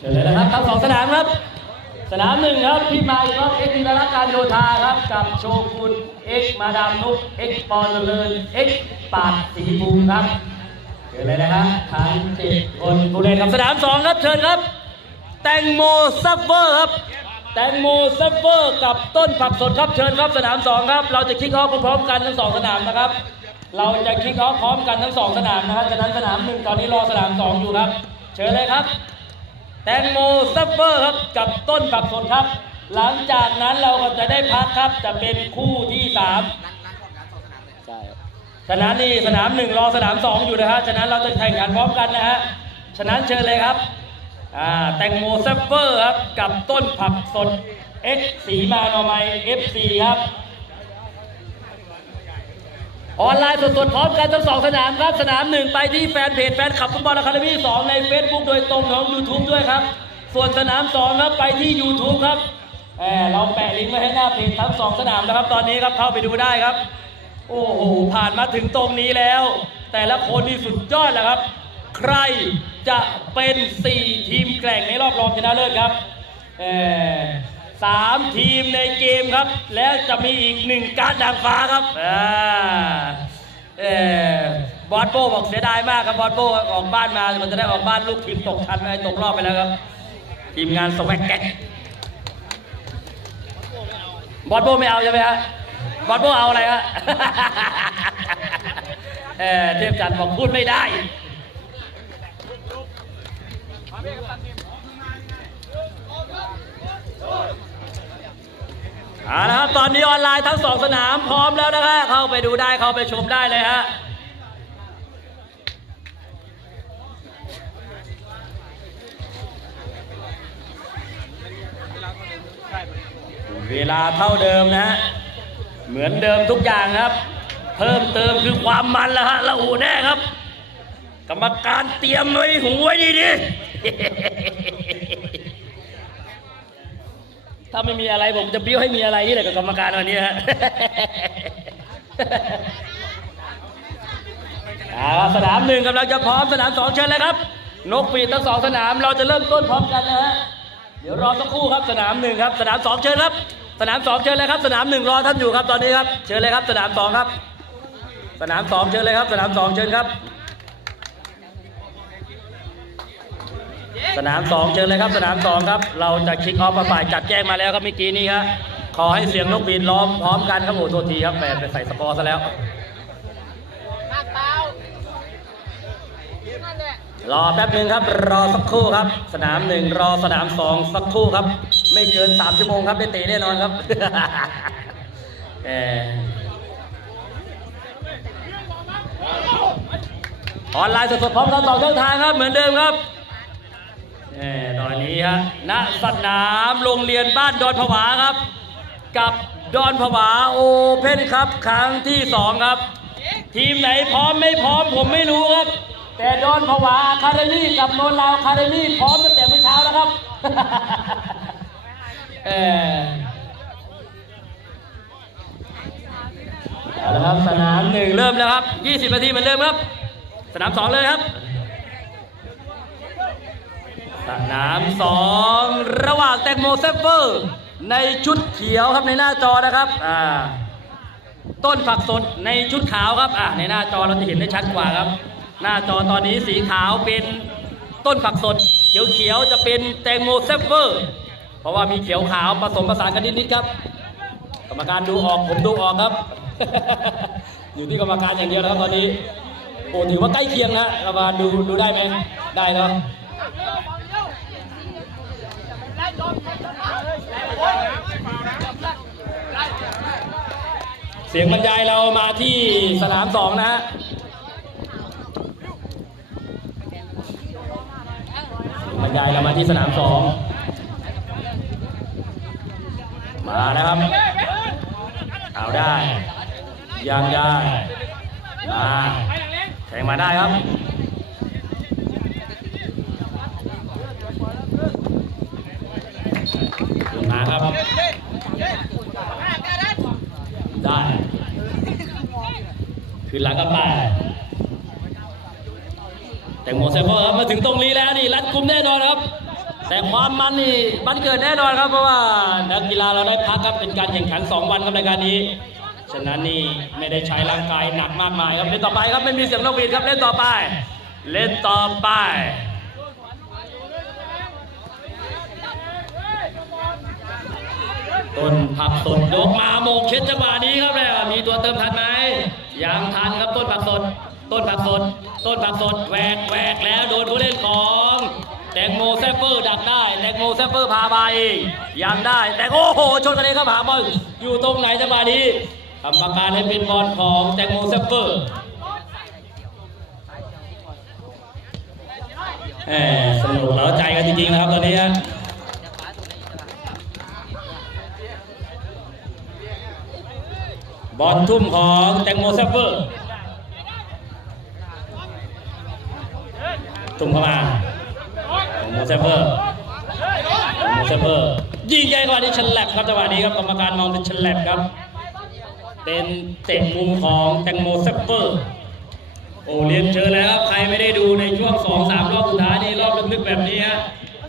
เชิญเลยนะครับทั้งสองสนามครับ สนามหนึ่งครับพี่มาอีกครับเอ็กซ์ธีรรักษ์การโยธาครับกับโชกุนเอ็กซ์มาดามนุกเอ็กซ์ปอนเจริญเอ็กซ์ปาดสีภูมิครับเชิญเลยนะครับทั้งเจ็ดคนผู้เล่นกับสนามสองครับเชิญครับ แตงโมซัฟเฟอร์ครับแตงโมซัฟเฟอร์กับต้นผักสดครับเชิญครับสนามสองครับ เราจะคิกออฟพร้อมๆกันทั้งสองสนามนะครับ เราจะคิกออฟพร้อมกันทั้งสองสนามนะครับฉะนั้นสนามหนึ่งตอนนี้รอสนามสองอยู่ครับ เชิญเลยครับ แตงโมซัฟเฟอร์ครับกับต้นผักสดครับ หลังจากนั้นเราก็จะได้พักครับจะเป็นคู่ที่สามใช่ครับฉะนั้นนี่สนามหนึ่งรอสนามสองอยู่นะฮะฉะนั้นเราจะแข่งขันพร้อมกันนะฮะฉะนั้นเชิญเลยครับอ่าแตงโมเซฟเฟอร์ครับกับต้นผักสด X สีมาโนไม FC ครับ ออนไลน์สดๆพร้อมกันทั้งสองสนามครับสนามหนึ่งไปที่แฟนเพจแฟนคลับฟุตบอลอะคาเดมี่สองใน Facebook โดยตรงของ YouTube ด้วยครับ ส่วนสนามสองครับไปที่ YouTube ครับแหมเราแปะลิงก์ไว้ให้หน้าเพจทั้งสองสนามนะครับ ตอนนี้ครับเข้าไปดูได้ครับ โอ้โหผ่านมาถึงตรงนี้แล้ว แต่ละคนนี่สุดยอดแหละครับ ใครจะเป็น 4 ทีมแกร่งในรอบรองชนะเลิศครับเอ่อ สามทีมในเกมครับ แล้วจะมีอีกหนึ่งการดนางฟ้าครับอ่าเออบอสโบบอกเสียดายมากครับบอสโบออกบ้านมามันจะได้ออกบ้านลูกทีมตกชั้นไปตกรอบไปแล้วครับ ทีมงานสวักแก๊กบอสโบไม่เอาใช่ไหมฮะบอสโบเอาอะไรฮะเออเทพจันทร์บอกพูดไม่ได้ เอาละครับตอนนี้ออนไลน์ทั้งสองสนามพร้อมแล้วนะครับเข้าไปดูได้เข้าไปชมได้เลยฮะเวลาเท่าเดิมนะฮะเหมือนเดิมทุกอย่างครับ เพิ่มเติมคือความมันแล้วฮะละอูแน่ครับ กรรมการเตรียมไว้หูไว้ดีๆ ถ้าไม่มีอะไรผมจะบิ้วให้มีอะไรนี่แหละกับกรรมการวันนี้ฮะสนามหนึ่งกำลังจะพร้อมสนามสองเชิญเลยครับ นกปีทั้งสองสนามเราจะเริ่มต้นพร้อมกันนะฮะเดี๋ยวรอสักครู่ครับสนามหนึ่งครับ สนามสองเชิญครับ สนามสองเชิญเลยครับ สนามหนึ่งรอท่านอยู่ครับตอนนี้ครับเชิญเลยครับ สนามสองครับ สนามสองเชิญเลยครับ สนามสองเชิญครับ สนามสองเชิญเลยครับสนามสองครับ เราจะคิกออฟมาฝ่ายจัดแจ้งมาแล้วครับเมื่อกี้นี้ครับขอให้เสียงนกหวีดล้อมพร้อมกันครับโอ้โทษทีครับแหมไปใส่สกอร์ซะแล้วรอแป๊บหนึ่งครับ รอสักครู่ครับ สนามหนึ่งรอสนามสองสักครู่ครับ ไม่เกินสามชั่วโมงครับได้เตะแน่นอนครับเอออนไลน์สดๆพร้อมกันสองช่องทางครับ เหมือนเดิมครับ ตอนนี้ฮะณสนามโรงเรียนบ้านดอนผวาครับ กับดอนผวาโอเพ่นครับ ครั้งที่สองครับ ทีมไหนพร้อมไม่พร้อมผมไม่รู้ครับ แต่ดอนผวาคาเดมี่กับโนนลาวคาเดมี่พร้อมตั้งแต่เมื่อเช้าแล้วครับเออเอาละครับสนามหนึ่งเริ่มแล้วครับ 20 นาทีเหมือนเดิมครับ สนามสองเลยครับ สนามสองระหว่างแตงโมเซฟเฟอร์ ในชุดเขียวครับในหน้าจอนะครับอ่าต้นผักสดในชุดขาวครับอ่าในหน้าจอเราจะเห็นได้ชัดกว่าครับ หน้าจอตอนนี้สีขาวเป็นต้นผักสด เขียวเขียวๆจะเป็นแตงโมเซฟเฟอร์ เพราะว่ามีเขียวขาวผสมผสานกันนิดๆครับ กรรมการดูออกผมดูออกครับ อยู่ที่กรรมการอย่างเดียวนะครับตอนนี้โอ้ถือว่าใกล้เคียงนะกรรมการดูดูได้ไหมได้เนาะไล่จอมไล่จอมมา เสียงบรรยายเรามาที่สนามสองนะฮะบรรยายเรามาที่สนามสองมานะครับ เอาได้ยังได้มาแข่งมาได้ครับ มาครับ ได้ คือหลังกลับไปแต่งโมเซฟเฟอครับมาถึงตรงนี้แล้วนี่รัดกุมแน่นอนครับ แต่ความมันนี่มันเกิดแน่นอนครับเพราะว่านักกีฬาเราได้พักครับเป็นการแข่งขัน 2 วันครับรายการนี้ ฉะนั้นนี่ไม่ได้ใช้ร่างกายหนักมากมายครับเล่นต่อไปครับไม่มีเสียงนกหวีดครับเล่นต่อไป เล่นต่อไปต้นผักสดยกมาโมงเช็ดจังหวะนี้ครับเลยมีตัวเติมทันไหม ยังทันครับต้นผักสด ต้นผักสด ต้นผักสดแหวกแหวกแล้วโดนผู้เล่นของแตงโมแซฟเฟอร์ดักได้แตงโมแซฟเฟอร์พาไปยังได้แต่โอ้โหชนกันเลยครับหาบอลอยู่ตรงไหนจังหวะนี้กรรมการให้เป็นบอลของแตงโมแซฟเฟอร์แหมสนุกแล้วใจกันจริงๆนะครับตอนนี้ฮะ บอลทุ่มของแตงโมแซฟเฟอร์ทุ่มเข้ามาแตงโมแซฟเฟอร์แตงโมแซฟเฟอร์ยิงใหญ่กว่านี้ฉลับครับจังหวะนี้ครับกรรมการมองเป็นฉลับครับ เป็นเตะมุมของแตงโมแซฟเฟอร์โอ้เรียนเชิญแล้วครับใครไม่ได้ดูในช่วง2 3รอบสุดท้ายนี่รอบลึกๆแบบนี้ฮะ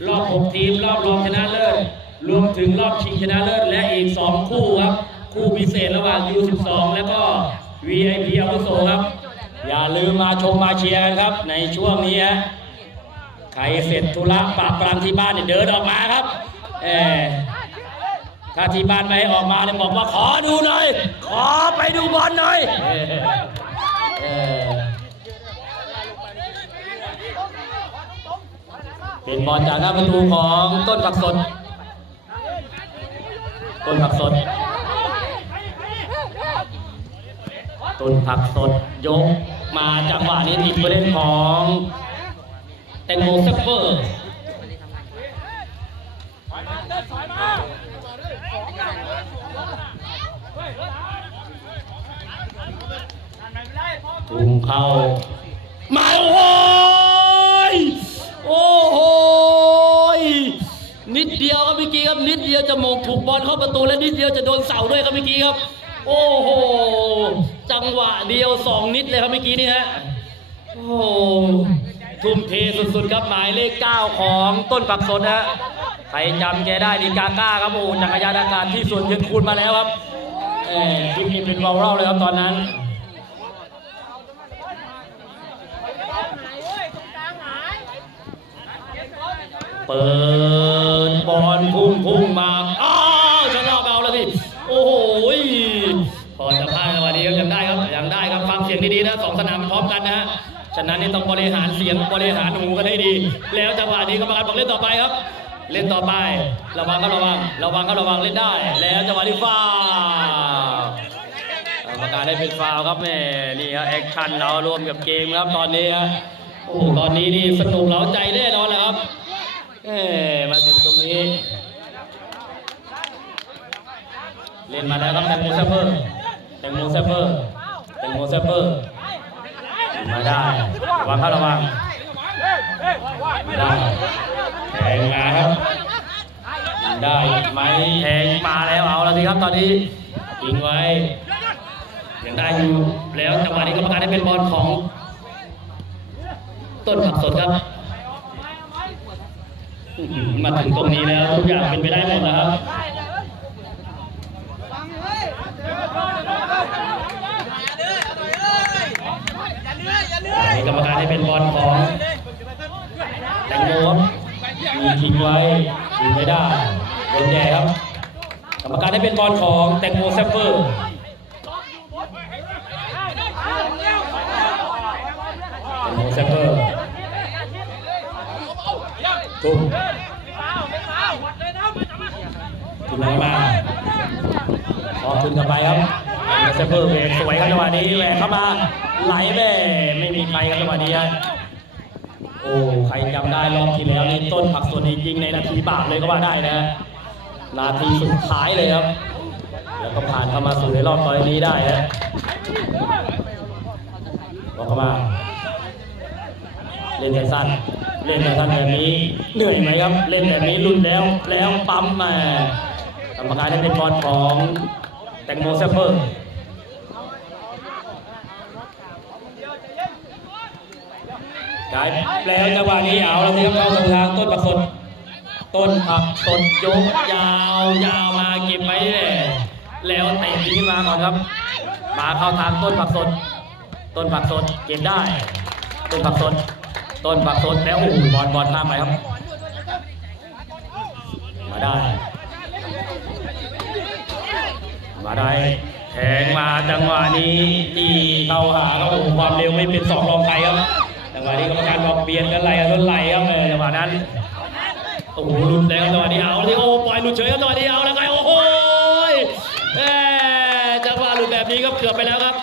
รอบ6ทีมรอบรองชนะเลิศรวมถึงรอบชิงชนะเลิศและอีก2คู่ครับ คู่พิเศษระหว่าง U12 แล้วก็ VIP อาวุโสครับ อย่าลืมมาชมมาเชียร์กันครับ ในช่วงนี้ฮะใครเสร็จธุระปากปรามที่บ้านเนี่ยเดินออกมาครับเออถ้าที่บ้านไม่ให้ออกมาเนี่ยบอกว่าขอดูหน่อย ขอไปดูบอลหน่อยเออเออเป็นบอลจากหน้าประตูของต้นผักสดต้นผักสด ต้นผักสดยก มาจังหวะนี้ติดผู้เล่นของแตงโมเซฟเฟอร์ทุ่มเข้า มาโอ้ยโอ้โหยนิดเดียวครับเมื่อกี้ครับนิดเดียวจะมงถูกบอลเข้าประตูและนิดเดียวจะโดนเสาด้วยครับเมื่อกี้ครับ โอ้โห จังหวะเดียวสองนิดเลยครับเมื่อกี้นี่ฮะ โอ้โห ทุ่มเทสุดๆครับหมายเลขเก้าของต้นปักสนฮะ ใครจำแกได้ดีกาก้าครับโอ้จักรยานอากาศที่ส่วนเทียนคูณมาแล้วครับเออคลิปนี้เป็นไวรัลเลยครับตอนนั้นเปิดบอลพุ่งพุ่งมาอ้า นะสองสนามพร้อมกันนะฮะฉะนั้นนี่ต้องบริหารเสียงบริหารหูกันให้ดี แล้วจังหวะนี้กรรมการบอกเล่นต่อไปครับ เล่นต่อไป ระวังครับระวัง ระวังครับระวังเล่นได้ แล้วจังหวะนี้ฟาวกรรมการได้เป็นฟาวครับแม่นี่ครับแอคชั่นเรารวมกับเกมครับตอนนี้ฮะโอ้ตอนนี้นี่สนุกเร้าใจแน่นอนแหละครับเอ๊ะมาถึงตรงนี้ เล่นมาแล้วครับแตงโมแซฟเฟอร์แตงโมแซฟเฟอร์แตงโมแซฟเฟอร์ มาได้ระวังครับระวังได้แทงมาครับ ได้ไหมแทงมาแล้วเอาแล้วสิครับตอนนี้ยิงไว้ยังได้อยู่แล้วจังหวะนี้กรรมการได้เป็นบอลของ ต้นผักสดครับมาถึงตรงนี้แล้วทุกอย่างเป็นไปได้หมดแล้วครับ นี่กรรมการให้เป็นบอลของแตงโมมีทิ้งไว้ทิ้งไม่ได้โดนแย่ครับ กรรมการให้เป็นบอลของแตงโมแซฟเฟอร์แตงโมแซฟเฟอร์ทุ่มถึงไหนมาพอขึ้นกลับไปครับเซฟเฟอร์เวกสวยครับจังหวะนี้แหวกเข้ามา ไหลแม่ไม่มีใครครับจังหวะนี้ฮะโอ้ใครจำได้รอบที่แล้วนี่ต้นผักส่วนจริงในนาทีบาปเลยก็ว่าได้นะนาทีสุดท้ายเลยครับ แล้วก็ผ่านเข้ามาสู่ในรอบตอยนี้ได้ฮะบอกเข้ามาเล่นแต่สั้นเล่นแต่สั้นแบบนี้เหนื่อยไหมครับ เล่นแบบนี้รุนแล้วแล้วปั๊มมากรรมการได้เป็นบอลของแตงโมแซฟเฟอร์ ได้แล้วจังหวะนี้เอาแล้วสิครับเข้าสู่ทางต้นประสดต้นผักสดยกยาวยาวมาเก็บไว้เลยแล้วเตะทิ้มาก่อนครับ มาเข้าทางต้นผักสด ต้นผักสดเก็บได้ ต้นผักสด ต้นผักสดแล้วโอ้โหบอลบอลข้ามไปครับ มาได้ มาได้แทงมาจังหวะนี้ตีเข้าหาครับโอ้โหความเร็วไม่เป็นสองรองใครครับ งหวะนี้กรรมการบอกเบียดกันไหลกันจนไหลครับเลยจังหวะนั้นโอ้โหหลุดแล้วจังหวะนี้เอาที่โอ้ปล่อยหลุดเฉยครับจังหวะนี้เอาแล้วไงโอ้โหแหม่จังหวะหลุดแบบนี้ก็เกือบไปแล้วครับ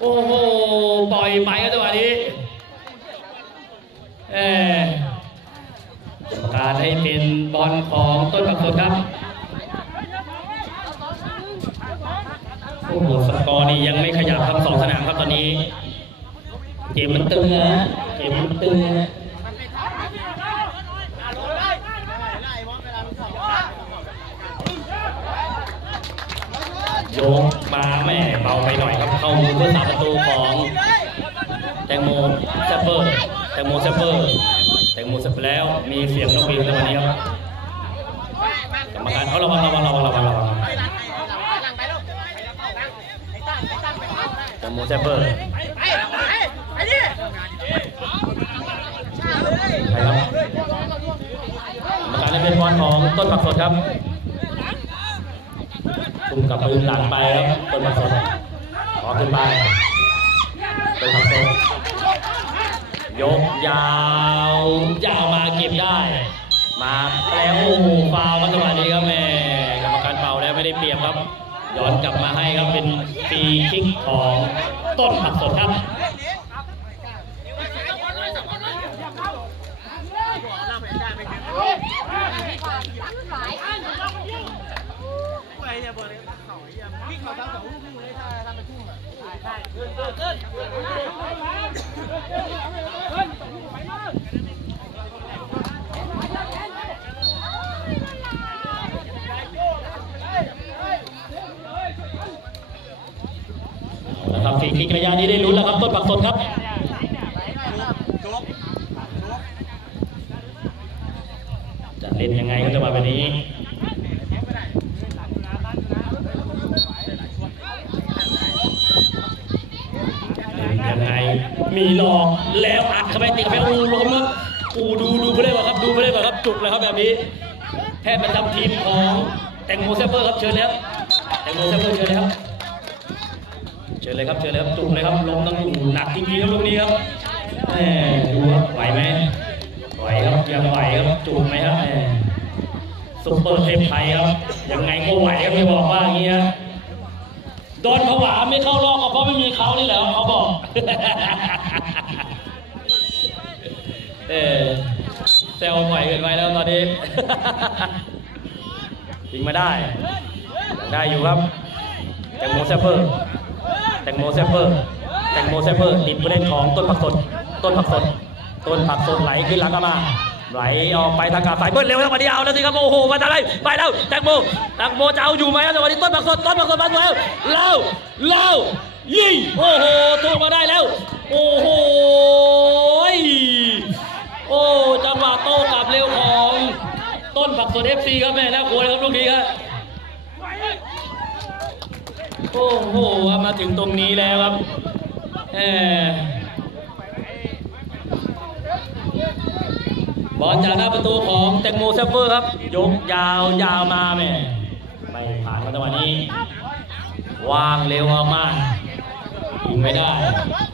โอ้โหปล่อยไปครับจังหวะนี้เออกรรมการให้เป็นบอลของต้นผักสดครับโอ้โหสกอร์นี่ยังไม่ขยับทั้งสองสนามครับตอนนี้ เกมมันตึงนะเกมมันตึงนะโยกมาแม่เบาไปหน่อยครับเข้ามือเพื่อสาประตูของแตงโมแซปเปอร์แตงโมแซปเปอร์แตงโมแซปเปอร์แล้วมีเสียงนกหวีดในวันนี้ครับกรรมการเขาระวังระวังระวังระวังระวังแตงโมแซปเปอร์ ไปดิ ใครครับการเป็นบอลของต้นผักสดครับคุมกับปืนหลังไปครับต้นผักสดขอขึ้นไปต้นผักสดยกยาวยาวมาเก็บได้ มาแล้วโอ้โหฟาวครับจังหวะนี้ครับแม่กรรมการเป่าแล้วไม่ได้เปรียบครับ ย้อนกลับมาให้ครับเป็นฟรีคิกของต้นผักสดครับ ครับจะเล่นยังไงก็จะมาแบบนี้ยังไงมีหลอกแล้วอัดเข้าไปติดเข้าไปอูล้มครับอูดูดูไปเลยว่าครับดูไปเลยว่าครับจุกเลยครับแบบนี้แพทย์ประจำทีมของแตงโมเซฟเฟอร์ครับเชิญเลย เลยครับเชิญเลยครับจุกเลยครับลมต้องอยู่หนักจริงๆครับลูกนี้ครับแหมดูครับไหวไหมไหวครับยังไหวครับจุกไหมครับแหมซุปเปอร์เทพไทยครับยังไงก็ไหวครับไม่บอกว่าอย่างเงี้ยโดนผวาไม่เข้ารอบก็เพราะไม่มีเขานี่แหละเขาบอกเออเซลล์ปล่อยเกินไปแล้วตอนนี้ยิงมาได้ ได้อยู่ครับแตงโมแซเฟอร์ แตงโมแซฟเฟอร์แตงโมแซฟเฟอร์ติดผู้เล่นของต้นผักสด ต้นผักสด ต้นผักสดไหลขึ้นหลังกมาไหลออกไปทางกาบสายเบิ้ลเร็วแล้ววันนี้เอาแล้วสิครับโอ้โหมาทางไหนไปแล้วแตงโมแตงโมจะเอาอยู่ไหมแต่วันนี้ต้นผักสดต้นผักสดมาแล้วเล่าเล่ายิงโอ้โหถูกมาได้แล้ว โอ้โหยโอ้จังหวะโต้กลับเร็วของต้นผักสดเอฟซีครับแม่น่ากลัวเลยครับลูกนี้ครับ โอ้โหมาถึงตรงนี้แล้วครับแหมบอลจากหน้าประตูของแตงโมเซฟเฟอร์ครับ ยกยาวยาวมาแม่ไม่ผ่านจังหวะนี้วางเร็วมากยิงไม่ได้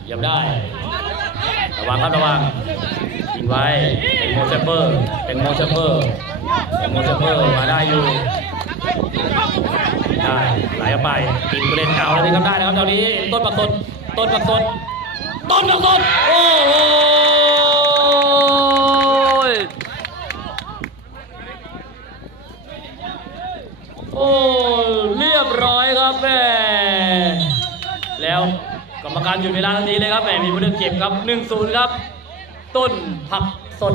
ยับได้ ระวังครับระวังยิงไว้แตงโมเซฟเฟอร์แตงโมเซฟเฟอร์แตงโมเซฟเฟอร์มาได้อยู่ ได้ไหลออกไปกินผู้เล่นเก่าแล้วนี่ครับได้นะครับตอนนี้ต้นปักสดต้นปักสดต้นปักสดโอ้โหโอ้เรียบร้อยครับแม่แล้วกรรมการหยุดเวลาทันทีเลยครับแม่มีผู้เล่นเจ็บครับ1-0ครับ ต้นผักสด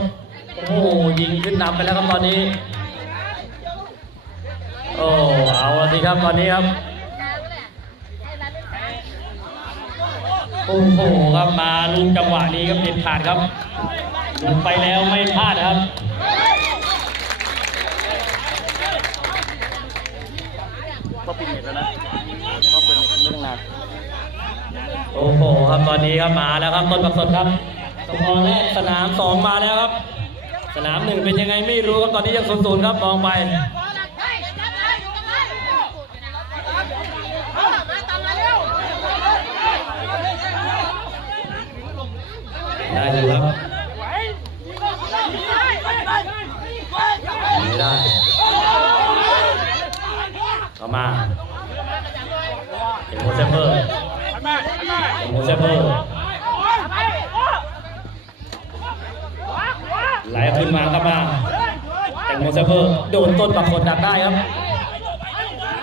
โอ้ยิงขึ้นนำไปแล้วครับตอนนี้ โอ้ วัสดีครับวันนี้ครับ โอ้โหครับมาลูกจังหวะนี้ครับเด็ดขาดครับลงไปแล้วไม่พลาดครับก็ปิดเน็ตแล้วนะก็เปิดเรื่องนานโอ้โหครับตอนนี้ครับมาแล้วครับต้นประสดครับสมองแรกสนามสองมาแล้วครับ สนามหนึ่งเป็นยังไงไม่รู้ครับตอนนี้ยังสูนสูนครับมองไป อยู่ครับไม่ได้เข้ามาเอ็มโมเซเปอร์เอ็มโมเซเปอร์ไหลขึ้นมาครับมาแตงโมเซเปอร์โดนต้นปักสดดักได้ครับ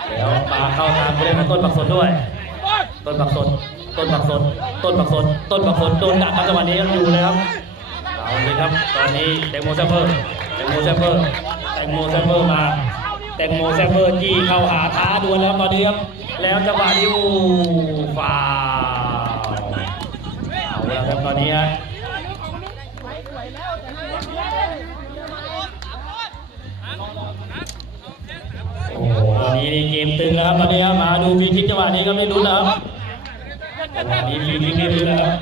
เดี๋ยวปาเข้าทางผู้เล่นของต้นปักสดด้วย ต้นปักสด ต้นปักสด ต้นปักสด ต้นปักสดโดนดักครับจังหวะนี้ยังอยู่เลยครับเอาเลยครับ ตอนนี้แตงโมแซฟเฟอร์แตงโมแซฟเฟอร์แตงโมแซฟเฟอร์มาแตงโมแซฟเฟอร์จี้เข้าหาท้าดวลแล้วตอนนี้ครับ แล้วจังหวะนี้อู้ฟาเอาแล้วครับตอนนี้ฮะโอ้โหตอนนี้เกมตึงแล้วครับตอนนี้ครับมาดูฟรีคิกจังหวะนี้ก็ไม่รู้นะครับ จังหวะนี้ฟรีคิกไม่รู้นะครับ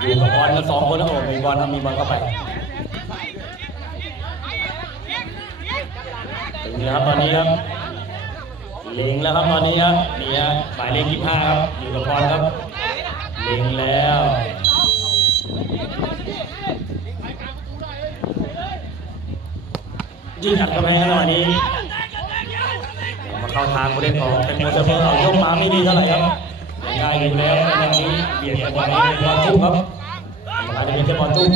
อยู่กับบอลกันสองคนนะโอ้มีบอลครับมีบอลเข้าไปถึงแล้วครับตอนนี้ครับเล็งแล้วครับตอนนี้ครับนี่ฮะหมายเลขยี่ห้าครับอยู่กับบอลครับเล็งแล้ว ยิงอัดกำแพงครับตอนนี้มาเข้าทางผู้เล่นของแตงโมเซเปอร์เอายกมาไม่ดีเท่าไหร่ครับได้อยู่แล้วตอนนี้เบียดกันตอนนี้เป็นบอลทุ่มครับอาจจะเป็นแค่บอลทุ่ม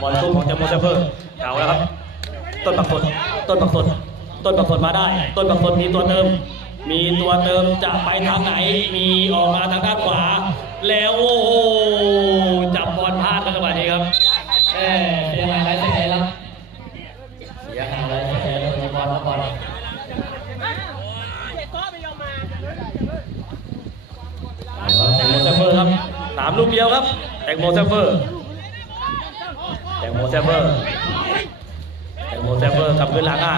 บอลทุ่มของแตงโมเซเปอร์เก่าแล้วครับ ต้นปักสดต้นปักสดต้นปักสดมาได้ ต้นปักสดมีตัวเติม มีตัวเติมจะไปทางไหน มีออกมาทางด้านขวา แล้วโอ้จับบอลพลาดแล้วจังหวะนี้ครับเอ้เสียหายอะไรเสียหายแล้วเสียหายอะไรเสียหายแล้วบอลแล้วบอลแตงโมเซฟเฟอร์ครับสามลูกเดียวครับ แตงโมเซฟเฟอร์แตงโมเซฟเฟอร์แตงโมแซฟเฟอร์กับขึ้นหลังอะ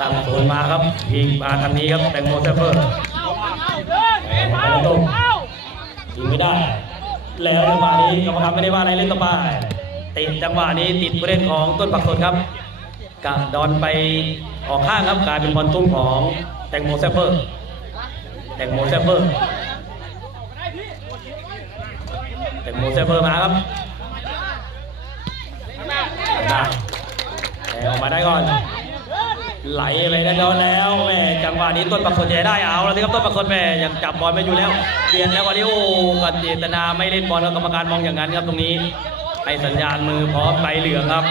ตั้งโซนมาครับยิงมาทางนี้ครับแตงโมแซฟเฟอร์มาตรงยิงไม่ได้ แล้วจังหวะนี้กรรมการไม่ได้ว่าอะไรเล่นต่อไปติดจังหวะนี้ติดผู้เล่นของต้นปักสดครับกะดอนไปออกข้างครับกลายเป็นบอลตุ้มของแตงโมแซฟเฟอร์แตงโมแซฟเฟอร์ แตงโมแซฟเฟอร์มาครับได้แต่ออกมาได้ก่อน ไหลไปแล้วโดนแล้วแม่จังหวะนี้ต้นปักสนจะได้เอาแล้วสิครับต้นปักสนแม่ยังจับบอลไม่อยู่แล้วเปลี่ยนแล้ววันนี้โอ้กัเจตนาไม่เล่นบอลแล้วกรรมการมองอย่างนั้นครับตรงนี้ให้สัญญาณมือพร้อมใบเหลืองครับ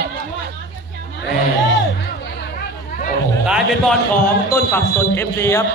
โอ้โหกลายเป็นบอลของต้นปักสนเอฟซีครับ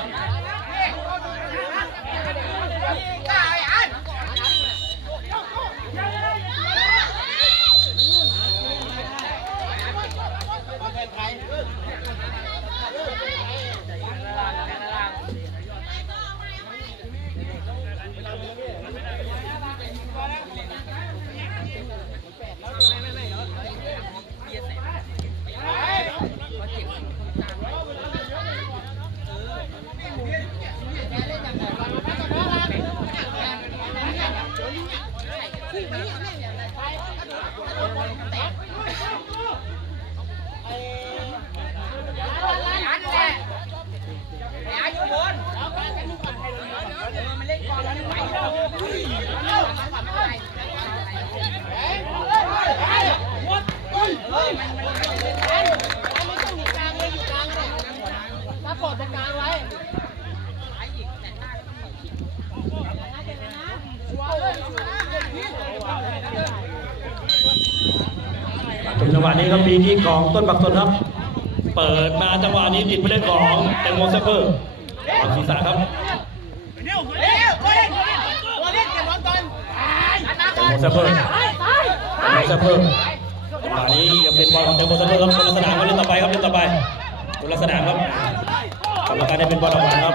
ครับปีที่ของต้นปักสนครับ เปิดมาจังหวะนี้ติดผู้เล่นของแตงโมเซเฟอร์ออกศีรษะครับเร็วเล่นตัวตัวเล่นเก็บบอลก่อนแตงโมเซเฟอร์แตงโมเซเฟอร์จังหวะนี้ยังเป็นบอลของแตงโมเซเฟอร์ครับคนละสนามครับเล่นต่อไปครับเล่นต่อไปคนละสนามครับกรรมการได้เป็นบอลออกหลังครับ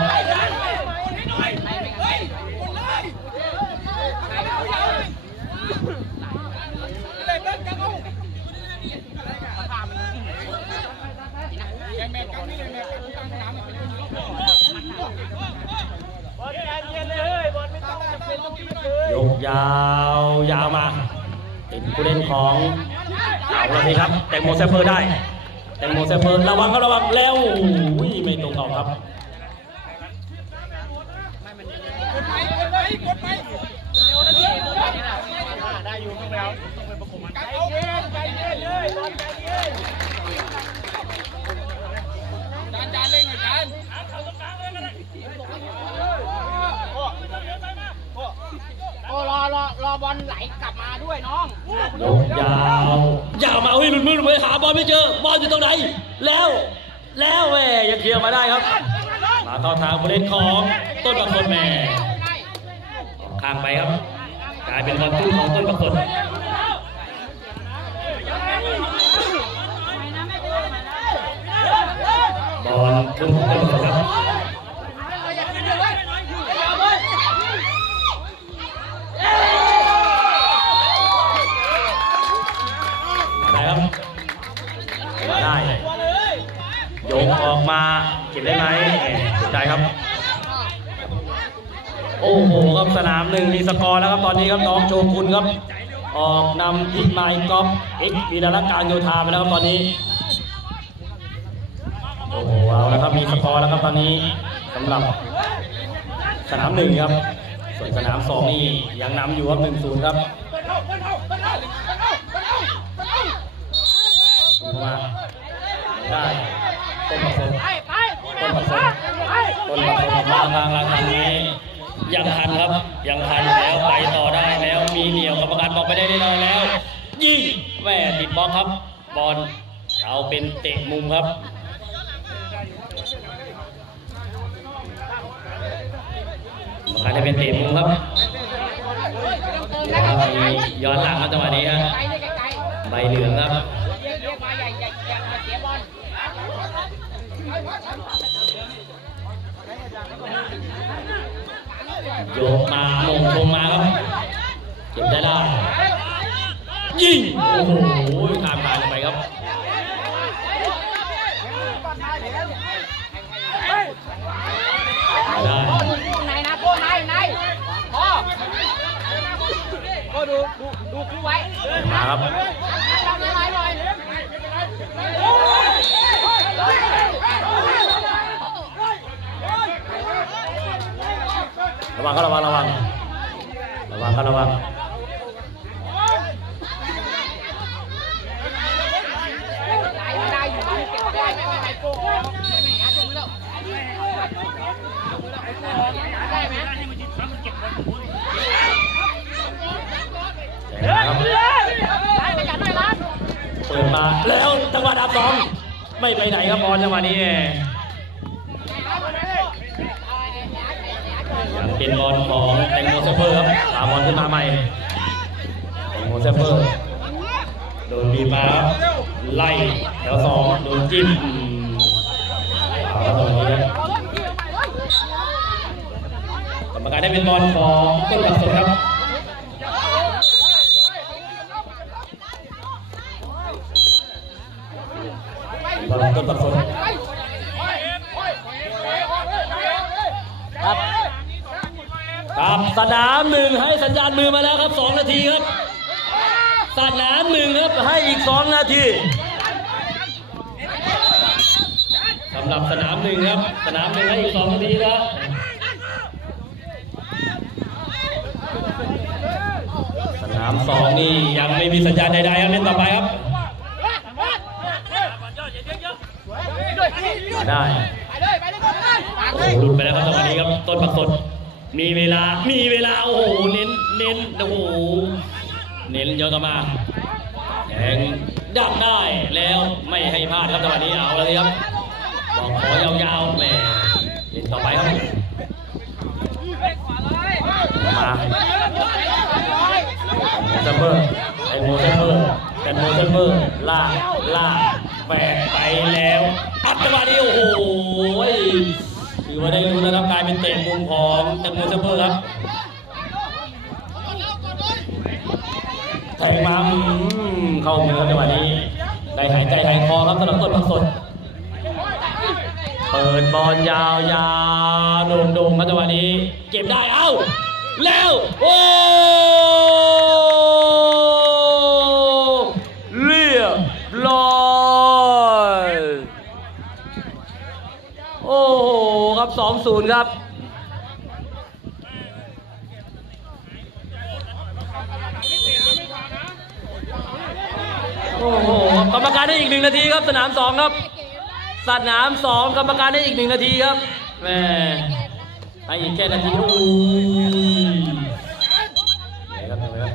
ยาวยาวมาติดผู้เล่นของเอาละสิครับ แตงโมแซฟเฟอร์ได้ แตงโมแซฟเฟอร์ระวังครับระวังแล้ววิ่ไม่ตรงต่อครับ อบอลไหลกลับมาด้วยน้องยกยาว ยาวมาเฮ้ยหลุดมือหลุดมือหาบอลไม่เจอ บอลอยู่ตรงไหน แล้ว แล้วแหม่ยังเคลียร์มาได้ครับ มาเข้าทางผู้เล่นของต้นประคนแหม่ข้างไปครับ กลายเป็นบอลตู้ของต้นประคนบอลทุ่มของต้นประคนครับ็บได้ไหมได้ครับ โอ้โหครับสนามหนึ่งมีสกอร์แล้วครับตอนนี้ครับน้องโชกุนครับ ออกนำที่ไมค์กอล์ฟเอ็กซ์วีดารักการโยธาไปแล้วครับตอนนี้โอ้โหเอาแล้วครับมีสกอร์แล้วครับตอนนี้สำหรับสนามหนึ่งครับ ส่วนสนามสองนี่ยังนำอยู่ครับหนึ่งศูนย์ครับมาได้ต้นประสบ ไปไปต้นประสบต้นประสบมาทางราทางนี้ ยังทันครับ ยังทันแล้วไปต่อได้แล้วมีเหนียวกรรมการบอกไปได้แน่นอนแล้ว ยิงแม่ติดบล็อกครับ บอลเอาเป็นเตะมุมครับกรรมการจะเป็นเตะมุมครับย้อนหลังครับจังหวะนี้ฮะใบเหลืองครับ โยกมาโมงชงมาครับเก็บได้ได้ยิงโอ้โหข้ามทางไปครับได้โก้ดูคู่ไหนนะโก้ไหนไหนพ่อโก้ดูดูดูคู่ไว้มาครับ ระวังครับระวังระวังระวังครับระวังไหลไม่ได้อยู่เก็บได้ไม่ไม่ไม่โก้ไม่ไม่หยุดมือแล้วได้ไหมครับได้ไปจัดหน่อยร้านเปิดมาแล้วจังหวะดับสองไม่ไปไหนครับบอลจังหวะนี้ยัง เป็นบอลของแตงโมเซฟเฟอร์ครับตามบอลขึ้นมาใหม่แตงโมเซฟเฟอร์โดนบีบมาครับไล่แถวสองโดนจิ้มอืมาละตรงนี้กรรมการได้เป็นบอลของต้นกับสดครับบอลต้นกับสดครับ ครับสนามหนึ่งให้สัญญาณมือมาแล้วครับสองนาทีครับสนามหนึ่งครับให้อีกสองนาทีสำหรับสนามหนึ่งครับ สนามหนึ่งให้อีกสองนาทีแล้วสนามสองนี่ยังไม่มีสัญญาณใดๆครับเล่นต่อไปครับได้ไปเลยไปเลยก่อนเลยโอ้หลุดไปแล้วครับจังนี้ครับต้นปักสด มีเวลา มีเวลา โอ้โห เน้น เน้น โอ้โห เน้นเยอะกันมาแทงดักได้แล้วไม่ให้พลาดครับจังหวะนี้เอาเลยครับบอกขอยาวๆแหม่เล่นต่อไปครับ มาเซมเบอร์ไอโมเซมเบอร์แต่โมเซมเบอร์ลากลากแบกไปแล้ว เซมเบอร์ครับแทงมาเข้ามือครับจังหวะนี้ ได้หายใจหายคอครับสำหรับต้นผักสด เปิดบอลยาวยาวโด่งโด่งครับจังหวะนี้ เก็บได้เอ้า แล้ว โอ้เรียบร้อยโอ้โหครับ 2-0 ครับ โอ้โหกรรมการได้อีกหนึ่งนาทีครับสนามสองครับ สนามสองกรรมการได้อีกหนึ่งนาทีครับแหม่ให้อีกแค่นาทีโอ้ยไหนครับไหนครับ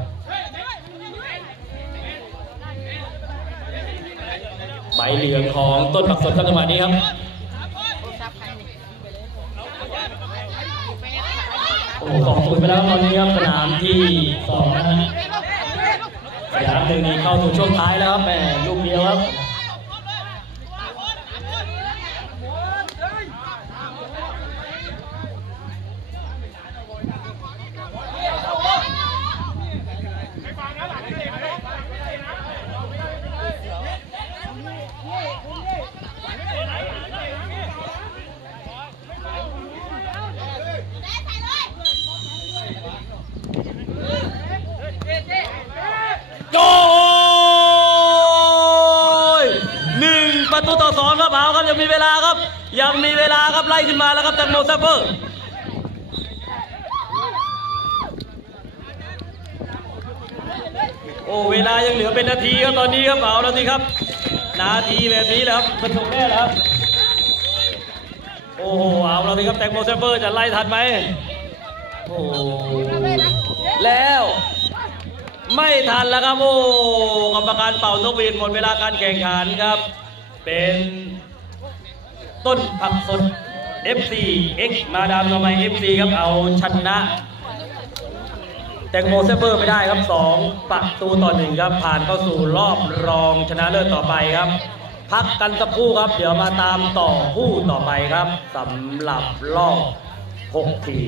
ใบเหลืองของต้นผักสดครับจังหวะนี้ครับโอ้สองศูนย์ไปแล้วตอนนี้ครับสนามที่สองนะฮะ สนามหนึ่งนี่เข้าสู่ช่วงท้ายแล้วครับแหมลูกเดียวครับ บแตงโอร์โอ้เวลายังเหลือเป็นนาทีครับตอนนี้ครับเอาแล้วสิครับ นาทีแบบนี้แหละครับสนุกแน่แล้วครับโอ้โหเอาแล้วสิครับแตงโมแซฟเฟอร์จะไล่ทันไหมโอ้แล้วไม่ทันแล้วครับโอ้กรรมการเป่านกหวีดหมดเวลาการแข่งขันครับ เป็นต้นผักสด FC X มาดามทำไม FC ครับเอาชนะ แตงโมเซฟเฟอร์ไม่ได้ครับ 2 ประตูต่อหนึ่งครับ ผ่านเข้าสู่รอบรองชนะเลิศต่อไปครับ พักกันสักครู่ครับ เดี๋ยวมาตามต่อคู่ต่อไปครับสำหรับรอบ 6 ที